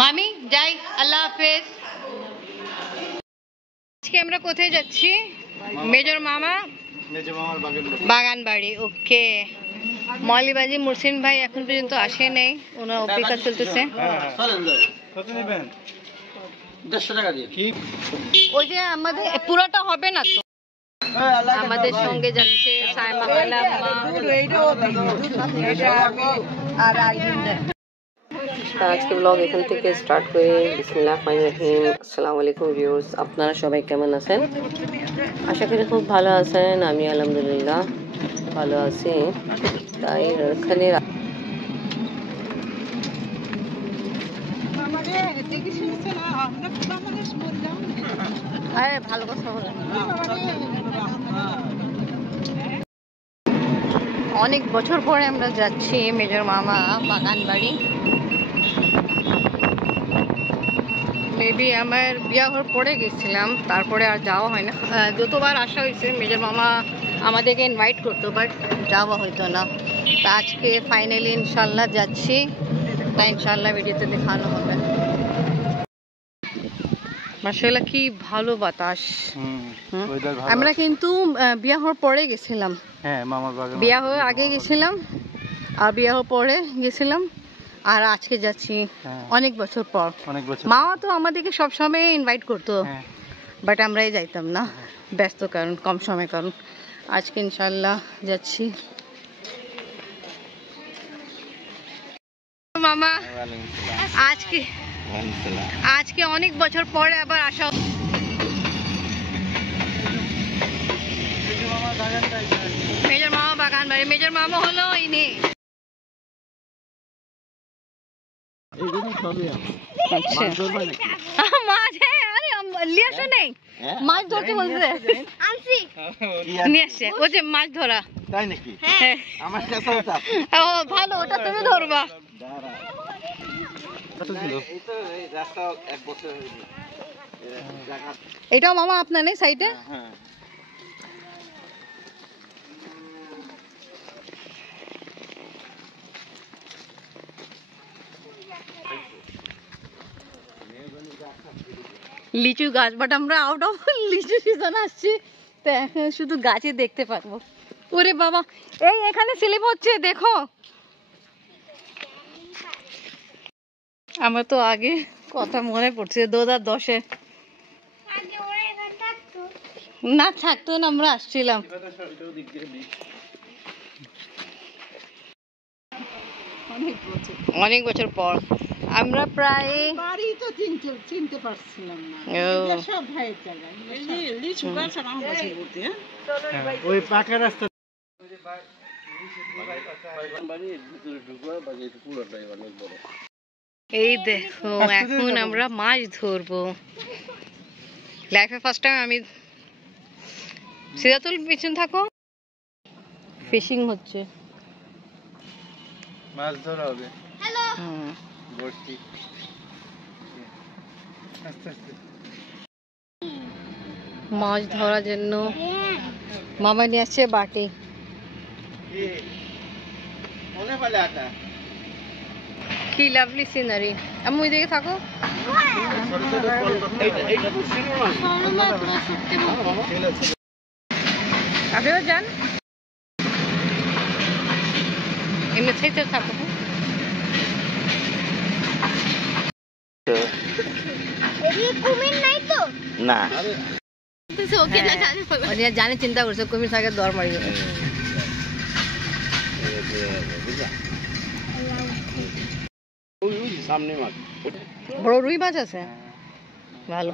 মামি যাই, আল্লাহ হাফেজ। আজকে আমরা কোথায় যাচ্ছি? মেজর মামার বাগান বাড়ি। ওকে, মৌলিবাজি মুরসিন ভাই এখন পর্যন্ত আসে নেই, ওনার অপেক্ষা চলতেছে। ওই যে আমাদের পুরোটা হবে না তো, আমাদের সঙ্গে যাচ্ছে সাইমা খালা আজকে ব্লগ এখান থেকে স্টার্ট করে বিসমিল্লাহির রহমানির রহিম। আসসালামু আলাইকুম ভিউয়ার্স, আপনারা সবাই কেমন আছেন? আশা করি খুব ভালো আছেন। আমি আলহামদুলিল্লাহ ভালো আছি। তাই এখানে ভালো কথা বলেন। অনেক বছর পরে আমরা যাচ্ছি মেজর মামা বাগান বাড়ি। মেবি আমার বিয়া হওয়ার পরে গেছিলাম, তারপরে আর যাওয়া হয় না। যতবার আসা হয়েছে মেজর মামা আমাদেরকে ইনভাইট করতো, বাট যাওয়া হইতো না। তা আজকে ফাইনালি ইনশাল্লাহ যাচ্ছি, তাই ইনশাল্লাহ ভিডিওতে দেখানো হবে। মাশাআল্লাহ কি ভালো বাতাস। আমরা কিন্তু বিয়া হওয়ার পরে গেছিলাম। হ্যাঁ, মামার বাগান। বিয়া হওয়ার আগে গেছিলাম আর বিয়া হওয়ার পরে গেছিলাম, আর আজকে যাচ্ছি অনেক বছর পর। মামা তো আমাদেরকে সবসময় ইনভাইট করতো, বাট আমরাই যাইতাম না, ব্যস্ত কারণ, কম সময় কারণ। আজকে ইনশাল্লাহ যাচ্ছি। মামা আজকে অনেক বছর পরে আবার আসা। মেজর মামা বাগান বাড়ি। মেজর মামা হলো ইনি। মাছ লিয়াসো নেই, মাছ ধরতে বলছে, নিয়ে আসছে। ও যে মাছ ধরা, তাই নাকি? ও ভালো, ওটা তুমি ধরবা। এটাও মামা আপনার নেই সাইডে? লিচু গাছ, বাট আমরা আউট অফ লিচু সিজন আসছি, তো এখন শুধু গাছে দেখতে পারবো। ওরে বাবা, এই এখানে স্লিপ হচ্ছে, দেখো। আমার তো আগে কথা মনে পড়ছে 2010-এ। না থাকতো না, আমরা আসছিলাম। অনেক বছর পর আমরা প্রায় চিনতে পারছিলাম না। সব ভাইয়ের জায়গা, লিচু গাছ আর আম গাছের মধ্যে। ওই পাকা রাস্তা। এই দেখো, এখন আমরা মাছ ধরবো। লাইফে ফার্স্ট টাইম আমি। সিরাতুল পিছন থাকো, ফিশিং হচ্ছে, মাছ ধরা হবে। হ্যালো, বর্ষি। আস্তে আস্তে মাছ ধরার জন্য মামা নিয়ে আসছে বাটি। কি লাভলি সিনারি। আমি ওই দিকে থাকো। আপনিও যান, এমনি থেকে থাকো। না জানি, চিন্তা করছে কুমির থাকে, দর মারি। বড় রুই মাছ আছে, ভালো।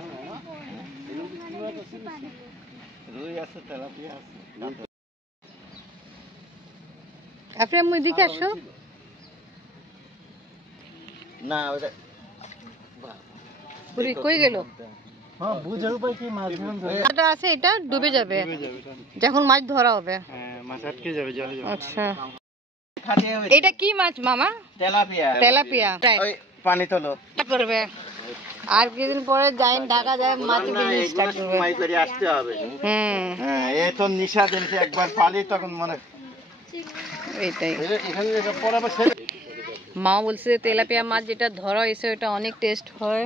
আপনি আমার দিকে আসো না। কই গেল? আছে, এটা ডুবে যাবে যখন মাছ ধরা হবে। আচ্ছা, এটা কি মাছ মামা? তেলাপিয়া। তেলাপিয়া পানি তোলো করবে। আর কিছুদিন পরে যাই ঢাকা যায়, মাছ স্টার্ট করবে, আসতে হবে। এই তো নিশা জিনিস একবার পালি তখন মনে এইটাই। এখানে মা বলছে তেলাপিয়া মাছ যেটা ধরা হয়েছে ওটা অনেক টেস্ট হয়।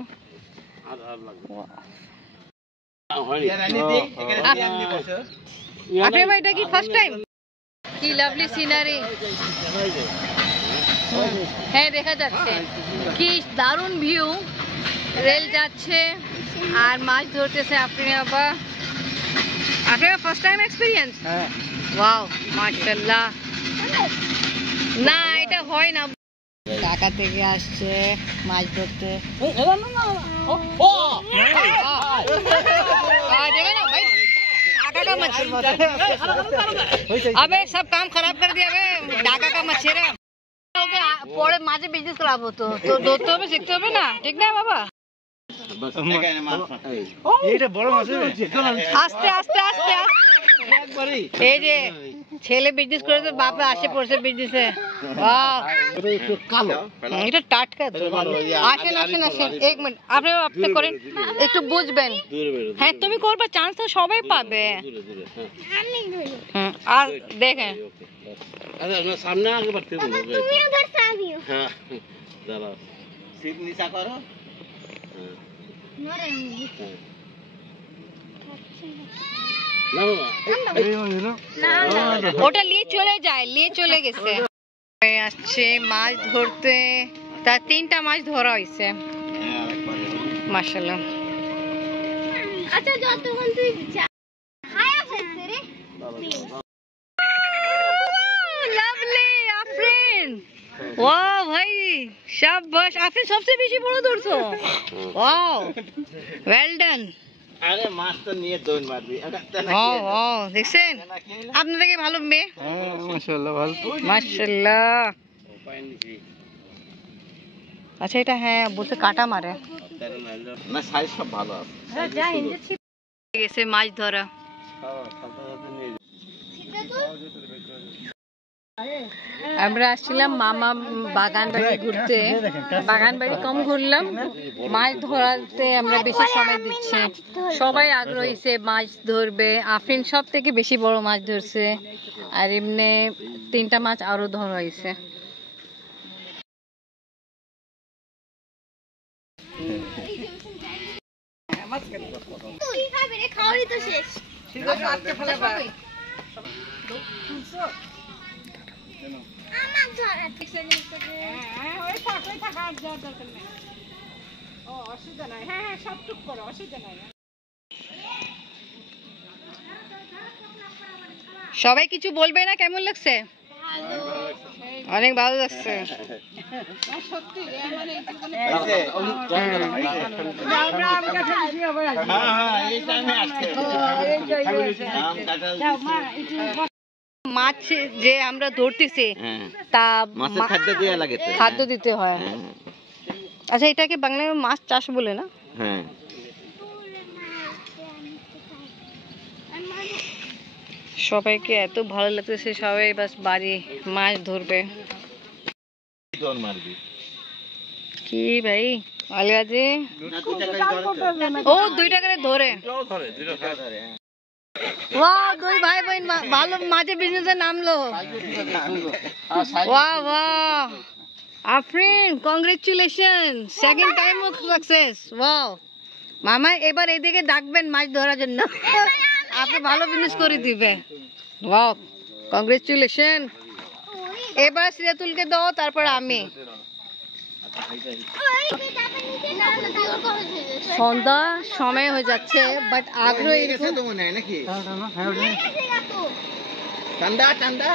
আপনার এটা কি ফার্স্ট টাইম? কি লাভলি সিনারি, হ্যাঁ দেখা যাচ্ছে, কি দারুণ ভিউ, রেল যাচ্ছে আর মাছ ধরতেছে আপনি। বাবা আপনার ফার্স্ট টাইম এক্সপিরিয়েন্স? ওয়াও মাশাআল্লাহ। না এটা হয় না, ঢাকা থেকে আসছে মাছ ধরতে। अबे सब काम खराब कर दिया बे, ढाका का मच्छेरा পরে মাঝে বিজনেস খরাব হতো, তো ধরতে হবে শিখতে হবে না, ঠিক না বাবা? এইটা বড় মাছ, আস্তে আস্তে আস্তে, এই যে ছেলে বিজনেস করে তো বাপ আসে পড়ছে বিজনেসে। এটা টাটকা, আসেন আসেন আসেন, এক মিনিট আপনি করেন, একটু বুঝবেন। হ্যাঁ তুমি করবে, চান্স তো সবাই পাবে। আর দেখেন সামনে আগে বাড়তে হবে, তুমি আবার সাবিও। হ্যাঁ দাঁড়া, সিট নিচা করো। ওটা নিয়ে চলে যায়, নিয়ে চলে গেছে। আসছে মাছ ধরতে, তার 3টা মাছ ধরা হয়েছে মাশাআল্লাহ। আচ্ছা যতক্ষণ তুই খায়া ফেলছে রে, লাভলি আফরিন। ওয়াও ভাই শাবাশ, আফরিন সবচেয়ে বেশি বড় ধরছো। Wow well done. আরে মাছ তো নিয়ে দৌড় মারবি। ও ও দেখছেন আপনাদেরকে ভালো মেয়ে। মাশাআল্লাহ ভালো, মাশাআল্লাহ। আচ্ছা এটা হ্যাঁ বলতে কাটা মারে না, সাইজ সব ভালো আছে। যা ইঞ্জেকশন গেছে মাছ ধরা। আমরা আসছিলাম মামা বাগান বাড়ি ঘুরতে, বাগান বাড়ি কম ঘুরলাম, মাছ ধরাতে আমরা বেশি সময় দিচ্ছি। সবাই আগ্রহী সে মাছ ধরবে, আফরিন সব থেকে বেশি বড় মাছ ধরছে, আর এমনি 3টা মাছ আরো ধরা হয়েছে। সবাই কিছু বলবে না? কেমন লাগছে? অনেক ভালো লাগছে। মাছ যে আমরা ধরতেছি তা খাদ্য দিতে হয়। আচ্ছা এটাকে বাংলায় মাছ চাষ বলে না? সবাইকে এত ভালো লাগতেছে, সবাই বাস বাড়ি মাছ ধরবে। কি ভাই আলিয়াজি ও 2টা করে ধরে। वाह দুই ভাই বোন ভালো মাঝে বিজনেসে নামলো। वाह वाह Afrin congratulation, second time success. Wow মামা এবার এদিকে ডাকবেন মাছ ধরার জন্য, আপনি ভালো বিজনেস করে দিবে। Wow congratulation. এবার সিরাতুলকে দাও, তারপর আমি। সন্ধ্যা সময় হয়ে যাচ্ছে, বাট আগ্রহ ঠান্ডা ঠান্ডা।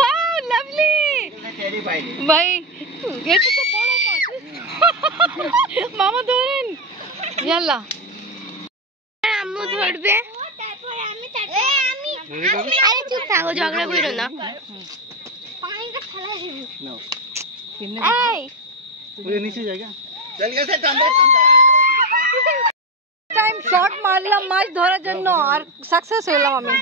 वाह लवली भाई, ये तो बड़ा माছ মামা ধরেন। ইয়াল্লা আম্মু ধরবে, তারপর আমি আরে চুপ থাকো, ঝগড়া করো না। পানিটা ঠান্ডা দিবি নাও, এই ওই নিচে জায়গা চল গেছে। ঠান্ডা ঠান্ডা টাইম শট মারলাম মাছ ধরার জন্য, আর সাকসেস হলাম আমি।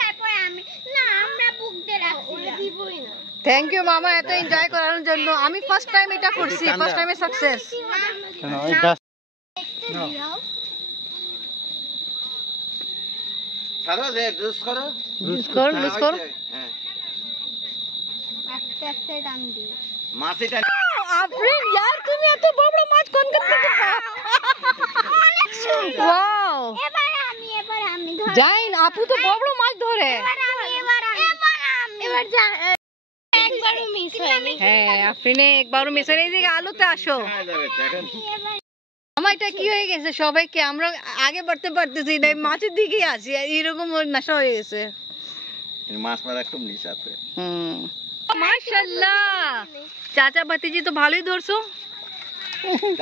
তারপর আমি না, আমরা বুক দে রাখছি দিবই না। থ্যাংক ইউ মামা এত এনজয় করার জন্য। আমি ফার্স্ট টাইম এটা করছি, ফার্স্ট টাইমে সাকসেস। ছাড়ো যে জুস করো, জুস কর, জুস কর। মাছ এটা আফরিন यार তুমি এত বড় বড় মাছ কোন করতে অনেক সুন্দর ওয়াও এবার আমি ধরে জাইন আপু তো বড় বড় মাছ ধরে এবার যা একবারও মিস হয়নি হ্যাঁ আফরিনে একবারও মিস হয়নি এদিকে আলুতে আসো আমার এটা কি হয়ে গেছে সবাইকে আমরা আগে বাড়তে পারতেছি না মাছের দিকেই আছি এরকম নেশা হয়ে গেছে মাছ মারা খুব নিশাতে মাশাআল্লাহ চাচা ভাতিজি তো ভালোই ধরছো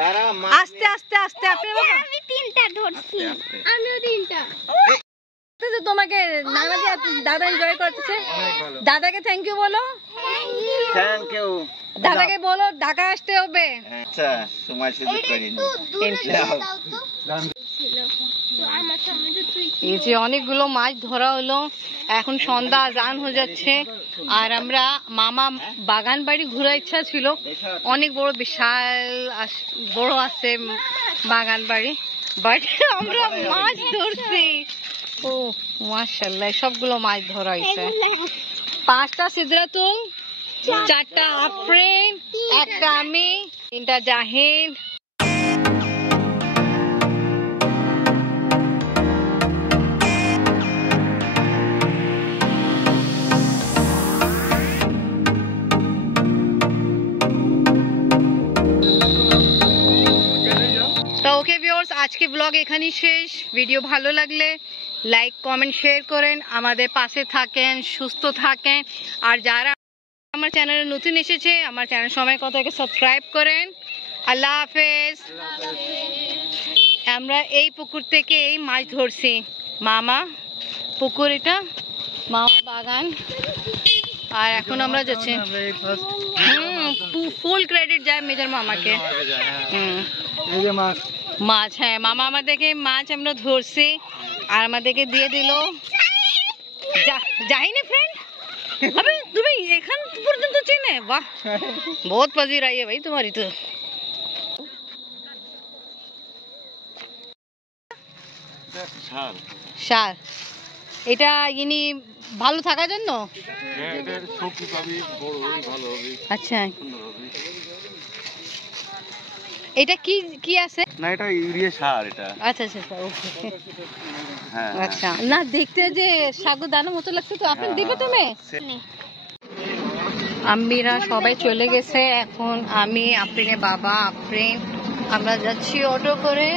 দাঁড়া আস্তে আস্তে আস্তে আপনি বাবা আমি তিনটা ধরছি আমিও তিনটা তোমাকে দাদা এনজয় করতেছে দাদাকে থ্যাংক ইউ বলো থ্যাংক ইউ দাদাকে বলো ঢাকা আসতে হবে আচ্ছা সময় সুযোগ করিনি এই যে অনেকগুলো মাছ ধরা হলো এখন সন্ধ্যা আজান হয়ে যাচ্ছে আর আমরা মামা বাগান বাড়ি ঘোরার ইচ্ছা ছিল অনেক বড় বিশাল বড় আছে বাগান বাড়ি বাট আমরা মাছ ধরছি ও মাশাআল্লাহ সবগুলো মাছ ধরা হয়েছে 5টা সিদরাতুল 4টা আফরিন 1টা আমি 3টা জাহিদ তো ওকে ভিউয়ার্স আজকে ব্লগ এখানেই শেষ ভিডিও ভালো লাগলে লাইক কমেন্ট শেয়ার করেন আমাদের পাশে থাকেন সুস্থ থাকেন আর যারা আমার চ্যানেলে নতুন এসেছে আমার চ্যানেল সময় কথাকে সাবস্ক্রাইব করেন আল্লাহ হাফেজ আমরা এই পুকুর থেকে এই মাছ ধরছি মামা পুকুর এটা মামা বাগান আর এখন আমরা যাচ্ছি ফুল ক্রেডিট যায় মেজর মামাকে মাছ হ্যাঁ মামা আমাদেরকে মাছ আমরা ধরছি আর আমাদেরকে দিয়ে দিল যাইনি ফ্রেন্ড अबे तुम्हें एखन पर्यंत चेने वाह बहुत पजीर आई है भाई तुम्हारी तो শাল এটা ইনি ভালো থাকার জন্য আচ্ছা এটা কি কি আছে না এটা ইউরিয়া সার এটা আচ্ছা আচ্ছা ওকে হ্যাঁ আচ্ছা না দেখতে যে সাগুদানা মতো লাগছে তো আপনি দিবে তুমি আম্মিরা সবাই চলে গেছে এখন আমি আফরিনের বাবা আফরিন আমরা যাচ্ছি অটো করে